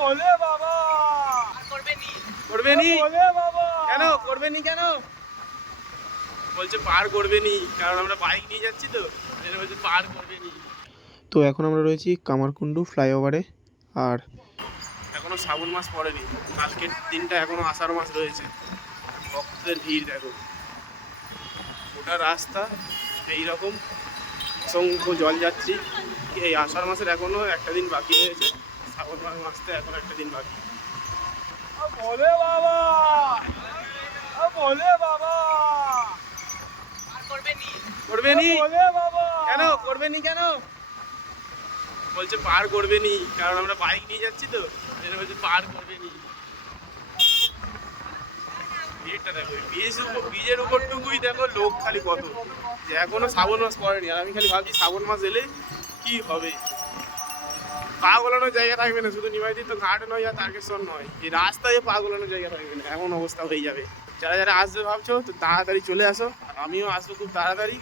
বলে বাবা করবে নি বলে বাবা কেন করবে নি কেন বলছে পার করবে নি, কারণ আমরা বাইক নিয়ে যাচ্ছি তো বলছে পার করবে নি। তো এখন আমরা রয়েছি কামারকুণ্ডু ফ্লাইওভারে। আর এখনো শ্রাবণ মাস পড়েনি, কালকের দিনটা এখনো আষাঢ় মাস রয়েছে। ভক্তদের ভিড় দেখো, গোটা রাস্তা এইরকম অসংখ্য জলযাত্রী। এই আষাঢ় মাসের এখনো একটা দিন বাকি রয়েছে, শ্রাবণ মাস মাসতে এখনো একটা দিন বাকি। বলে বাবা বলে বাবা করবে নি বলে বাবা কেন করবে নি কেন বলছে পার করবে নি, কারণ আমরা বাইক নিয়ে যাচ্ছি তো বলছে পার করবে নি। ভিড়টা দেখো, ব্রিজের উপরটুকুই দেখো লোক খালি কত, যে এখনো শ্রাবণ মাস পড়েনি। আর আমি খালি ভাবছি শ্রাবণ মাস এলে কি হবে, পা গোলানোর জায়গা থাকবে না। শুধু নিমাইতি তো ঘাট নয় আর তারকেশ্বর নয়, এই রাস্তায় পা গোলানোর জায়গা থাকবে না, এমন অবস্থা হয়ে যাবে। যারা যারা আসবে ভাবছো তো তাড়াতাড়ি চলে আসো, আর আমিও আসবো খুব তাড়াতাড়ি।